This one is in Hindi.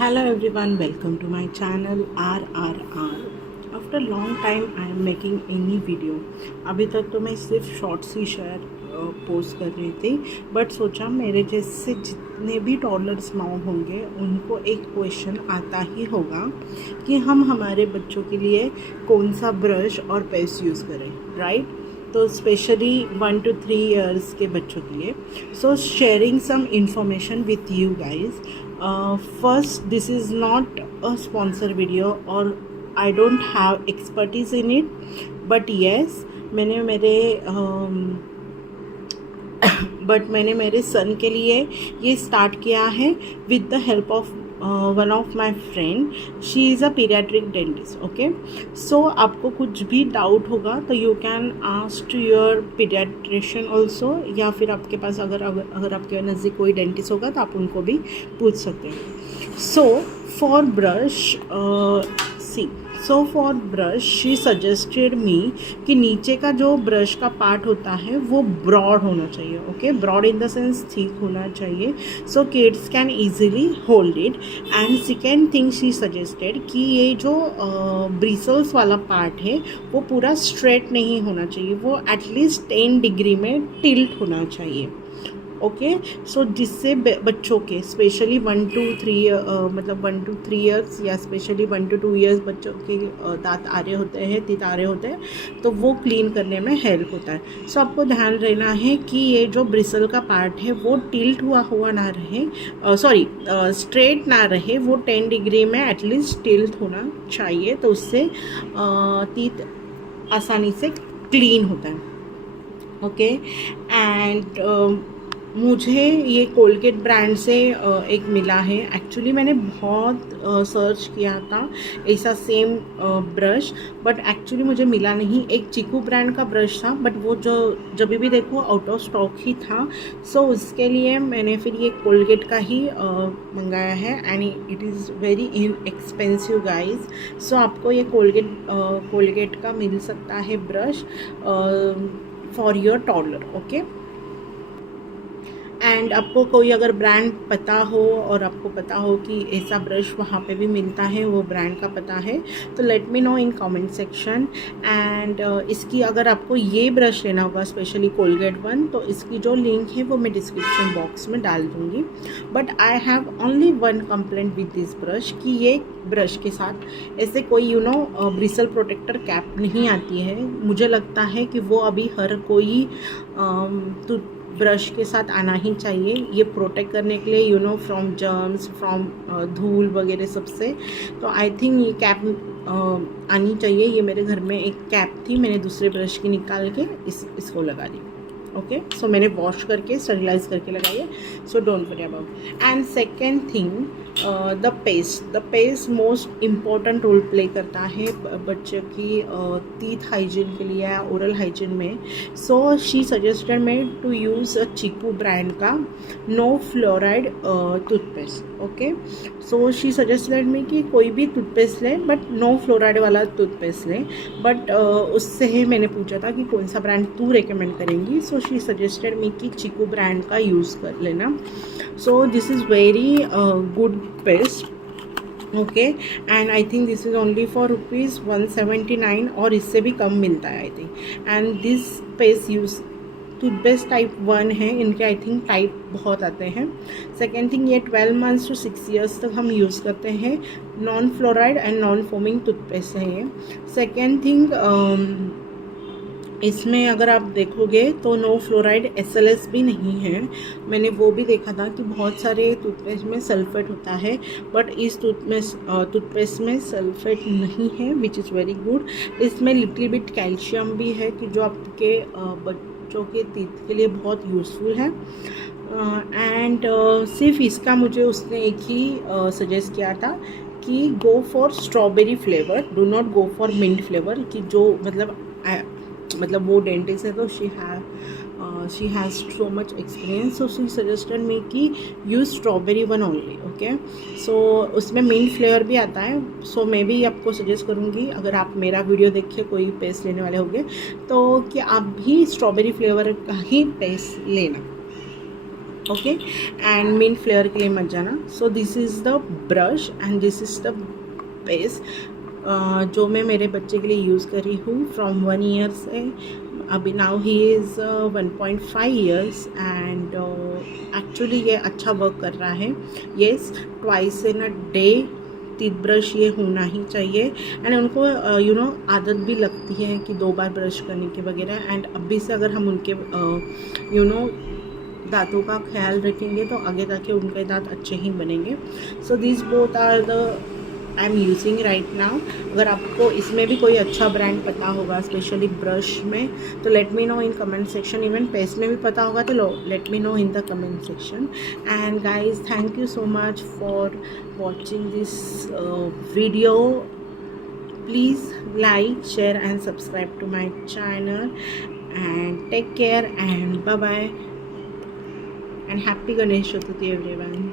Hello everyone, welcome to my channel RRR. After long time I am making any video. अभी तक तो मैं सिर्फ शॉर्ट्स ही शेयर पोस्ट कर रही थी, बट सोचा मेरे जैसे जितने भी टॉडलर्स मॉम होंगे उनको एक क्वेश्चन आता ही होगा कि हम हमारे बच्चों के लिए कौन सा ब्रश और पेस्ट यूज़ करें, राइट? तो स्पेशली 1 to 3 years के बच्चों के लिए. So sharing some information with you guys. First, this is not a sponsor video or I don't have expertise in it, but yes, मैंने मेरे सन के लिए ये स्टार्ट किया है with the help of one of my friend. She is a paediatric dentist. Okay, so आपको कुछ भी डाउट होगा तो you can ask to your paediatrician also, या फिर आपके पास अगर आपके नज़दीक कोई डेंटिस्ट होगा तो आप उनको भी पूछ सकते हैं. So for brush she suggested me कि नीचे का जो ब्रश का पार्ट होता है वो ब्रॉड होना चाहिए. Okay, broad in the sense thick होना चाहिए, so kids can easily hold it. And second thing she suggested कि ये जो ब्रिसल्स वाला पार्ट है वो पूरा स्ट्रेट नहीं होना चाहिए, वो एटलीस्ट 10 डिग्री में टिल्ट होना चाहिए. ओके, सो जिससे बच्चों के स्पेशली 1 to 3 ईयर्स या स्पेशली 1 to 2 ईयर्स बच्चों के दांत आ रहे होते हैं, तीत आ रहे होते हैं, तो वो क्लीन करने में हेल्प होता है. सो आपको ध्यान रहना है कि ये जो ब्रिसल का पार्ट है वो टिल्ट हुआ ना रहे, स्ट्रेट ना रहे, वो 10 डिग्री में एटलीस्ट टिल्ट होना चाहिए, तो उससे तीत आसानी से क्लीन होता है. ओके, एंड मुझे ये कोलगेट ब्रांड से एक मिला है. एक्चुअली मैंने बहुत सर्च किया था ऐसा सेम ब्रश, बट एक्चुअली मुझे मिला नहीं. एक चीकू ब्रांड का ब्रश था, बट वो जो जब भी देखो आउट ऑफ स्टॉक ही था. सो उसके लिए मैंने फिर ये कोलगेट का ही मंगाया है, and it is very inexpensive guys. So आपको ये कोलगेट का मिल सकता है brush for your toddler. Okay, and आपको कोई अगर ब्रांड पता हो और आपको पता हो कि ऐसा ब्रश वहाँ पे भी मिलता है, वो ब्रांड का पता है, तो let me know in comment section. And इसकी अगर आपको ये ब्रश लेना होगा स्पेशली कोलगेट वन, तो इसकी जो लिंक है वो मैं डिस्क्रिप्शन बॉक्स में डाल दूँगी. But I have only one complaint with this brush कि ये ब्रश के साथ ऐसे कोई ब्रिसल प्रोटेक्टर कैप नहीं आती है. मुझे लगता है कि वो अभी हर कोई ब्रश के साथ आना ही चाहिए, ये प्रोटेक्ट करने के लिए फ्रॉम जर्म्स, फ्रॉम धूल वगैरह सबसे. तो आई थिंक ये कैप आनी चाहिए. ये मेरे घर में एक कैप थी, मैंने दूसरे ब्रश की निकाल के इसको लगा दी. ओके, सो मैंने वॉश करके स्टरलाइज करके लगाई है, so don't worry about. And second thing, the paste most important role play करता है बच्चे की टीथ हाइजीन के लिए या ओरल हाइजीन में. So she suggested me to use a Chicco brand का no fluoride toothpaste. Okay, so she suggested me कि कोई भी टूथपेस्ट लें, बट नो फ्लोराइड वाला टूथपेस्ट लें. बट उससे ही मैंने पूछा था कि कौन सा ब्रांड तू रिकमेंड करेंगी. सो शी सजेस्टेड मी कि चीकू ब्रांड का यूज़ कर लेना. So this is very good paste. Okay, and I think this is only for ₹179 और इससे भी कम मिलता है I think. And this paste use toothpaste type 1 है, इनके आई थिंक टाइप बहुत आते हैं. सेकेंड थिंग, ये 12 months to 6 years तक हम यूज़ करते हैं. Non fluoride and non foaming toothpaste है ये. सेकेंड थिंग, इसमें अगर आप देखोगे तो नो फ्लोराइड SLS भी नहीं है. मैंने वो भी देखा था कि बहुत सारे टूथपेस्ट में सल्फेट होता है, बट इस टूथपेस्ट में सल्फेट नहीं है, विच इज़ वेरी गुड. इसमें लिटिल बिट कैल्शियम भी है कि जो आपके बच्चों के टीथ के लिए बहुत यूज़फुल है. एंड सिर्फ इसका मुझे उसने एक ही सजेस्ट किया था कि go for strawberry flavour, do not go for mint flavour. कि जो मतलब वो डेंटिस्ट है, तो she has so much experience. So she suggested me कि use strawberry one only. Okay, so उसमें मिंट फ्लेवर भी आता है. सो मैं भी आपको सजेस्ट करूँगी, अगर आप मेरा वीडियो देखिए कोई पेस्ट लेने वाले होंगे, तो कि आप भी स्ट्रॉबेरी फ्लेवर का ही पेस्ट लेना. ओके, एंड मिंट फ्लेवर के लिए मत जाना. So this is the brush and this is the base जो मैं मेरे बच्चे के लिए यूज़ करी हूँ फ्रॉम 1 ईयर से. अभी now he is 1.5 years and actually ये अच्छा वर्क कर रहा है. Yes, twice in a day teeth brush ये होना ही चाहिए. एंड उनको यू नो आदत भी लगती है कि 2 बार ब्रश करने के वगैरह. एंड अभी से अगर हम उनके यू नो दांतों का ख्याल रखेंगे तो आगे जाके उनके दांत अच्छे ही बनेंगे. So this both are the I am using right now. अगर आपको इसमें भी कोई अच्छा ब्रांड पता होगा स्पेशली ब्रश में तो let me know in comment section. Even paste में भी पता होगा तो let me know in the comment section. And guys thank you so much for watching this video. Please like, share and subscribe to my channel and take care and bye bye and happy Ganesh Chaturthi everyone.